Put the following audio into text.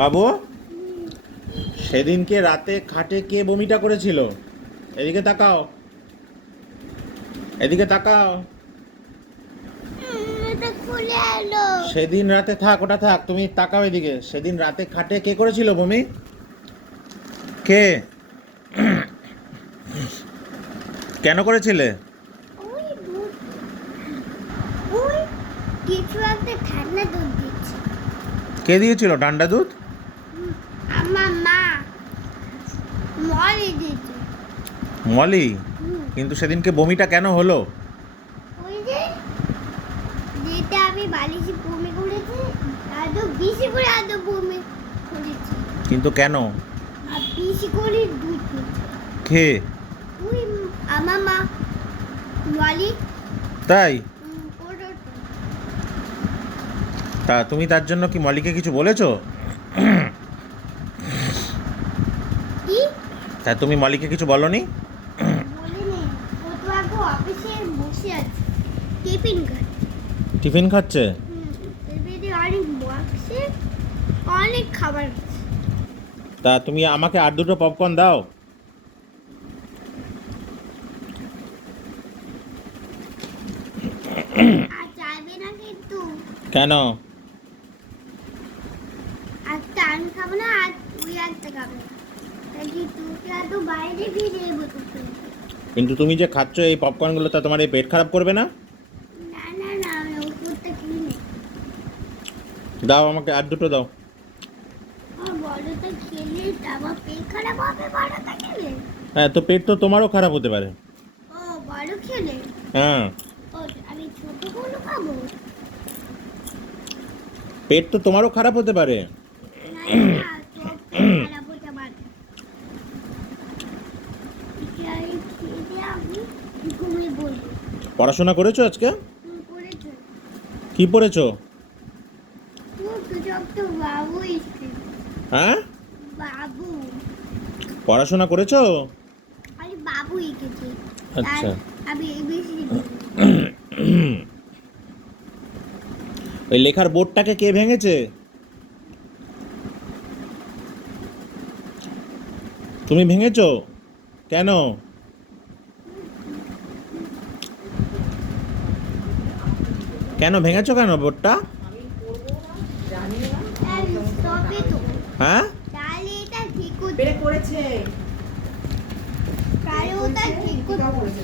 বাবু, সেদিনকে রাতে খাটে কে বমিটা করেছিল? এদিকে তাকাও, এদিকে তাকাও। এটা খুলে এলো। সেদিন রাতে থাক, ওটা থাক, তুমি তাকাও এদিকে। সেদিন রাতে খাটে কে করেছিল বমি? কে? কেন করেছিলে? ওই দুধ, ওই কিছু একটা ঠান্ডা দুধ দিচ্ছে। কে দিয়েছিল ঠান্ডা দুধ? আমার মা মলি দিচ্ছে। মলি? হুম, কিন্তু সেদিনকে বমিটা কেন হলো? ওই যে যেটা আমি বালিশে বমি করেছি, আদৌ বেশি করে আদৌ বমি করেছি। কিন্তু কেন? আর বেশি করে দুধ দিচ্ছে। কে? ওই আমার মা মলি। তাই? ওটা তা তুমি তার জন্য কি মলিকে কিছু বলেছো? কি তা তুমি মলিকে কিছু বলনি? বলিনি। ও তো আগে অফিসে বসে আছে, টিফিন খাচ্ছে। টিফিন খাচ্ছে? টিফিনে অনেক বক্সে অনেক খাবার আছে। তা তুমি আমাকে আর দুটো পপকর্ন দাও। আর চাইবে না কিন্তু। কেন? একটা আমি খাবো না, আর তুই একটা খাবে না। তাই তোকে আর তো বাইরে ফিরে যাবো তোকে। কিন্তু তুমি যে খাচ্ছ এই পপকর্নগুলো, তা তোমার এই পেট খারাপ করবে না? না না না, আমি ওষুধটা কিনে। দাও, আমাকে আর দুটো দাও। আমার বড়টা খেলে আমার পেট খারাপ হবে, বড়টা খেলে। হ্যাঁ, তো পেট তো তোমারও খারাপ হতে পারে। ও বড় খেলে। হ্যাঁ, ও আমি ছোটগুলো খাবো। পেট তো তোমারও খারাপ হতে পারে। না না না, তোর পেট খারাপ হতে পারে। খেয়ে আমি ঘুমিয়ে পড়বো। পড়াশোনা করেছো আজকে? করেছো। কি পড়েছো? তুই সব তো বাবু এসছে। হ্যাঁ, বাবু, পড়াশোনা করেছো? আরে বাবু এঁকেছে। আচ্ছা। আমি এবিসি। ওই লেখার বোর্ডটাকে কে ভেঙেছে? তুমি ভেঙেছো? কেন? কেন ভেঙেছো কেন বোর্ডটা? তবে তো হ্যাঁ, তাহলে এটা ঠিক পেরে করেছে তাহলে ওটা ঠিক করেছে